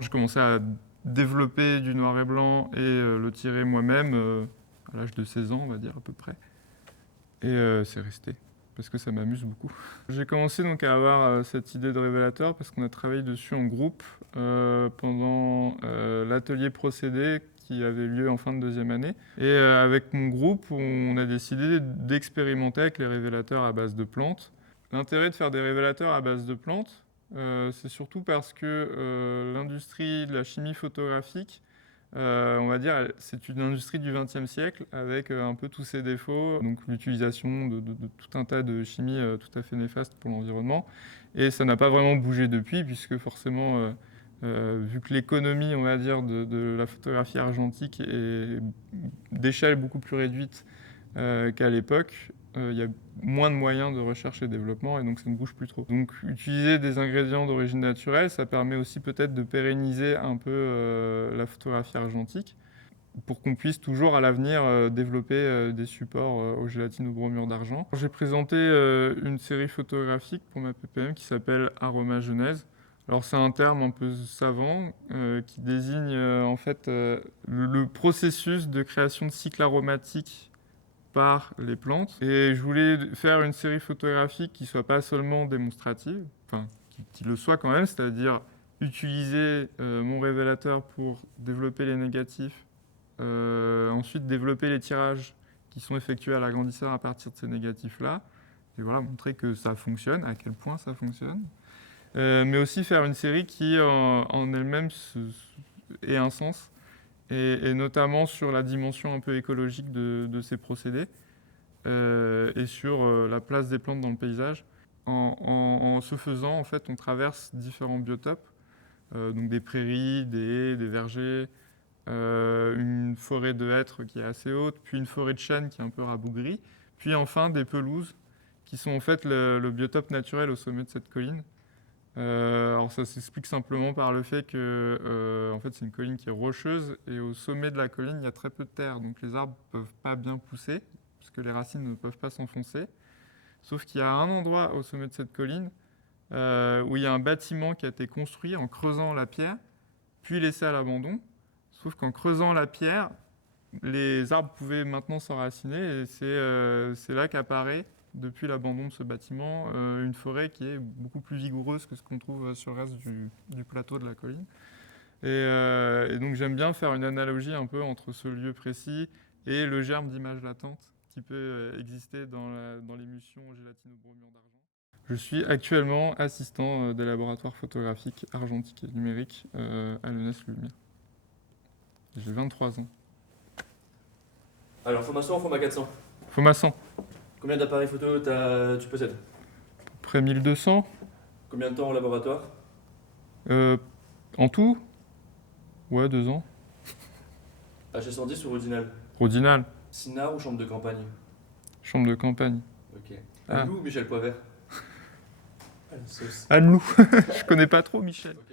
J'ai commencé à développer du noir et blanc et le tirer moi-même à l'âge de 16 ans, on va dire à peu près. Et c'est resté, parce que ça m'amuse beaucoup. J'ai commencé donc à avoir cette idée de révélateur parce qu'on a travaillé dessus en groupe pendant l'atelier procédé qui avait lieu en fin de deuxième année. Et avec mon groupe, on a décidé d'expérimenter avec les révélateurs à base de plantes. L'intérêt de faire des révélateurs à base de plantes, c'est surtout parce que l'industrie de la chimie photographique, on va dire, c'est une industrie du XXe siècle avec un peu tous ses défauts, donc l'utilisation de tout un tas de chimies tout à fait néfastes pour l'environnement. Et ça n'a pas vraiment bougé depuis, puisque forcément, vu que l'économie, on va dire, de la photographie argentique est d'échelle beaucoup plus réduite qu'à l'époque, il y a moins de moyens de recherche et développement, et donc ça ne bouge plus trop. Donc utiliser des ingrédients d'origine naturelle, ça permet aussi peut-être de pérenniser un peu la photographie argentique, pour qu'on puisse toujours à l'avenir développer des supports aux gélatines au bromure d'argent. J'ai présenté une série photographique pour ma PPM qui s'appelle Aromagenèse. Alors c'est un terme un peu savant qui désigne en fait le processus de création de cycles aromatiques par les plantes. Et je voulais faire une série photographique qui soit pas seulement démonstrative, enfin qui le soit quand même, c'est-à-dire utiliser mon révélateur pour développer les négatifs, ensuite développer les tirages qui sont effectués à l'agrandisseur à partir de ces négatifs-là, et voilà, montrer que ça fonctionne, à quel point ça fonctionne. Mais aussi faire une série qui en elle-même ait un sens, et notamment sur la dimension un peu écologique de ces procédés, et sur la place des plantes dans le paysage. En ce faisant, en fait, on traverse différents biotopes, donc des prairies, des haies, des vergers, une forêt de hêtres qui est assez haute, puis une forêt de chênes qui est un peu rabougrie, puis enfin des pelouses qui sont en fait le biotope naturel au sommet de cette colline. Alors ça s'explique simplement par le fait que en fait, c'est une colline qui est rocheuse et au sommet de la colline, il y a très peu de terre, donc les arbres ne peuvent pas bien pousser parce que les racines ne peuvent pas s'enfoncer. Sauf qu'il y a un endroit au sommet de cette colline où il y a un bâtiment qui a été construit en creusant la pierre, puis laissé à l'abandon. Sauf qu'en creusant la pierre, les arbres pouvaient maintenant s'enraciner et c'est là qu'apparaît, depuis l'abandon de ce bâtiment, une forêt qui est beaucoup plus vigoureuse que ce qu'on trouve sur le reste du plateau de la colline. Et donc j'aime bien faire une analogie un peu entre ce lieu précis et le germe d'image latente qui peut exister dans l'émulsion gélatine au bromure d'argent. Je suis actuellement assistant des laboratoires photographiques argentiques et numériques à l'ENS Lumière. J'ai 23 ans. Alors, format 100 ou format 400? Format 100. Combien d'appareils photo tu possèdes? Près 1200. Combien de temps au laboratoire? En tout, ouais, 2 ans. HS110 ou Rodinal? Rodinal, Sinard ou chambre de campagne? chambre de campagne. Ok. Ah. Anne-Lou ou Michel Poivert? Ah, la sauce. Anne-Lou, je connais pas trop Michel. Ok.